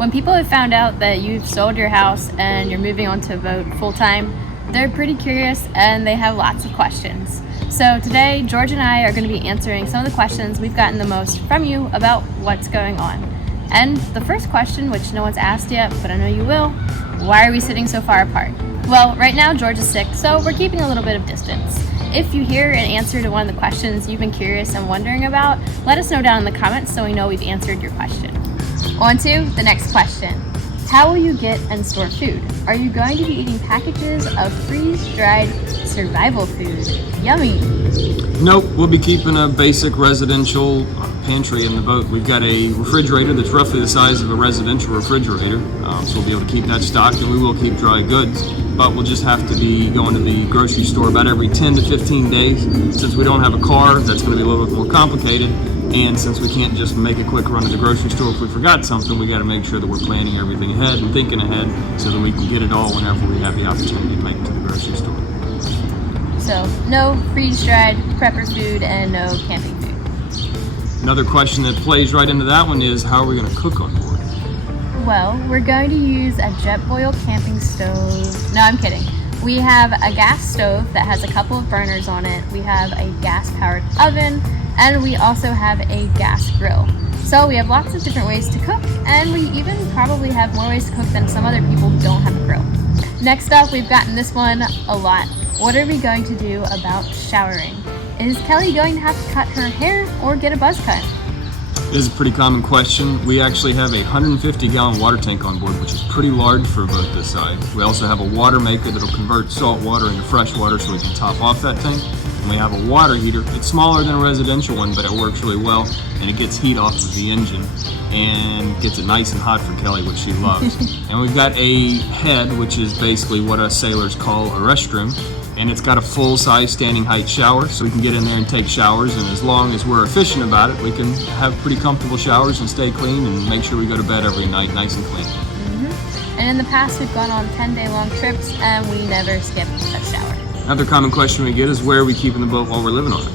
When people have found out that you've sold your house and you're moving on to a boat full-time, they're pretty curious and they have lots of questions. So today, George and I are going to be answering some of the questions we've gotten the most from you about what's going on. And the first question, which no one's asked yet, but I know you will, why are we sitting so far apart? Well, right now George is sick, so we're keeping a little bit of distance. If you hear an answer to one of the questions you've been curious and wondering about, let us know down in the comments so we know we've answered your question. On to the next question. How will you get and store food? Are you going to be eating packages of freeze-dried survival food? Yummy! Nope, we'll be keeping a basic residential pantry in the boat. We've got a refrigerator that's roughly the size of a residential refrigerator, so we'll be able to keep that stocked, and we will keep dry goods. But we'll just have to be going to the grocery store about every 10 to 15 days. Since we don't have a car, that's going to be a little bit more complicated. And since we can't just make a quick run to the grocery store if we forgot something, we got to make sure that we're planning everything ahead and thinking ahead so that we can get it all whenever we have the opportunity to make it to the grocery store. So, no freeze-dried prepper food and no camping food. Another question that plays right into that one is, how are we going to cook on board? Well, we're going to use a Jetboil camping stove. No, I'm kidding. We have a gas stove that has a couple of burners on it. We have a gas-powered oven, and we also have a gas grill. So we have lots of different ways to cook, and we even probably have more ways to cook than some other people who don't have a grill. Next up, we've gotten this one a lot. What are we going to do about showering? Is Kelly going to have to cut her hair or get a buzz cut? It is a pretty common question. We actually have a 150-gallon water tank on board, which is pretty large for a boat this size. We also have a water maker that'll convert salt water into fresh water so we can top off that tank. And we have a water heater. It's smaller than a residential one, but it works really well, and it gets heat off of the engine and gets it nice and hot for Kelly, which she loves. And we've got a head, which is basically what us sailors call a restroom. And it's got a full-size standing height shower, so we can get in there and take showers, and as long as we're efficient about it, we can have pretty comfortable showers and stay clean and make sure we go to bed every night nice and clean. And in the past, we've gone on 10-day-long trips, and we never skipped a shower. Another common question we get is, where are we keeping the boat while we're living on it?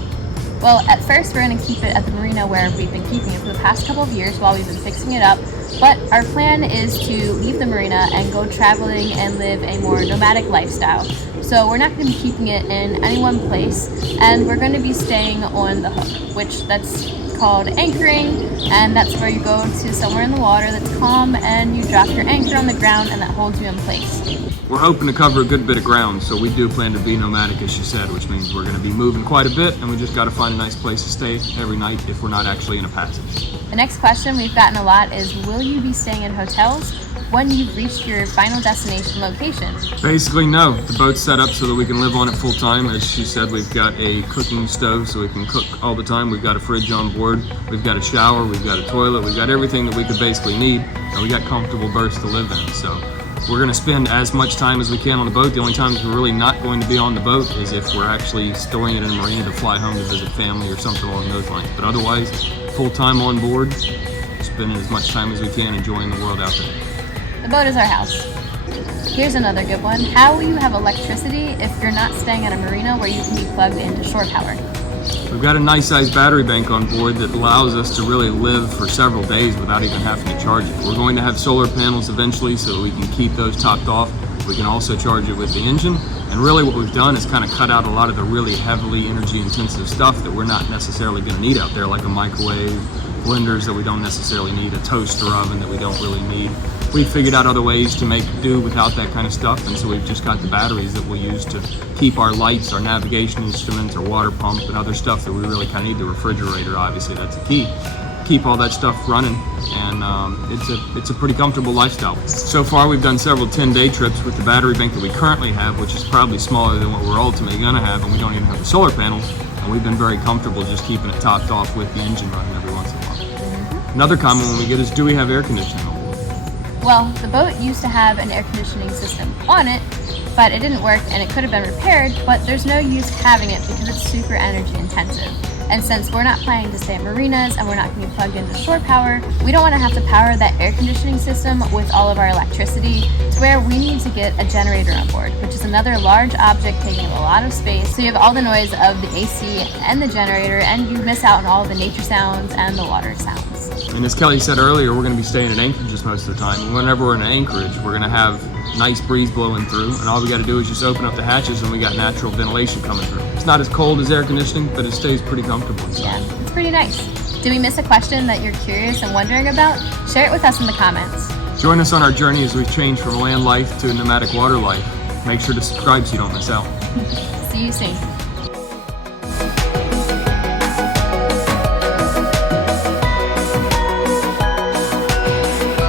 Well, at first, we're going to keep it at the marina where we've been keeping it for the past couple of years while we've been fixing it up. But our plan is to leave the marina and go traveling and live a more nomadic lifestyle. So we're not going to be keeping it in any one place, and we're going to be staying on the hook, which that's called anchoring, and that's where you go to somewhere in the water that's calm and you drop your anchor on the ground and that holds you in place. We're hoping to cover a good bit of ground, so we do plan to be nomadic, as you said, which means we're going to be moving quite a bit, and we just got to find a nice place to stay every night if we're not actually in a passage. The next question we've gotten a lot is, will you be staying in hotels when you've reached your final destination location? Basically, no. The boat's set up so that we can live on it full time. As she said, we've got a cooking stove so we can cook all the time. We've got a fridge on board. We've got a shower. We've got a toilet. We've got everything that we could basically need. And we got comfortable berths to live in. So we're going to spend as much time as we can on the boat. The only times we're really not going to be on the boat is if we're actually storing it in a marina to fly home to visit family or something along those lines. But otherwise, full time on board, spending as much time as we can enjoying the world out there. The boat is our house. Here's another good one. How will you have electricity if you're not staying at a marina where you can be plugged into shore power? We've got a nice sized battery bank on board that allows us to really live for several days without even having to charge it. We're going to have solar panels eventually so that we can keep those topped off. We can also charge it with the engine. And really what we've done is kind of cut out a lot of the really heavily energy intensive stuff that we're not necessarily going to need out there, like a microwave, blenders that we don't necessarily need, a toaster oven that we don't really need. We've figured out other ways to make do without that kind of stuff, and so we've just got the batteries that we'll use to keep our lights, our navigation instruments, our water pump, and other stuff that we really kind of need. The refrigerator, obviously, that's a key. Keep all that stuff running, and it's a pretty comfortable lifestyle. So far, we've done several 10-day trips with the battery bank that we currently have, which is probably smaller than what we're ultimately going to have, and we don't even have the solar panels, and we've been very comfortable just keeping it topped off with the engine running every once in a while. Another common one we get is, do we have air conditioning on board? Well, the boat used to have an air conditioning system on it, but it didn't work and it could have been repaired, but there's no use having it because it's super energy intensive. And since we're not planning to stay at marinas and we're not going to be plugged into shore power, we don't want to have to power that air conditioning system with all of our electricity, to where we need to get a generator on board, which is another large object taking a lot of space. So you have all the noise of the AC and the generator, and you miss out on all the nature sounds and the water sounds. And as Kelly said earlier, we're going to be staying at Anchorage this most of the time. And whenever we're in Anchorage, we're gonna have nice breeze blowing through, and all we gotta do is just open up the hatches and we got natural ventilation coming through. It's not as cold as air conditioning, but it stays pretty comfortable inside. Yeah, it's pretty nice. Did we miss a question that you're curious and wondering about? Share it with us in the comments. Join us on our journey as we change from land life to nomadic water life. Make sure to subscribe so you don't miss out. See you soon.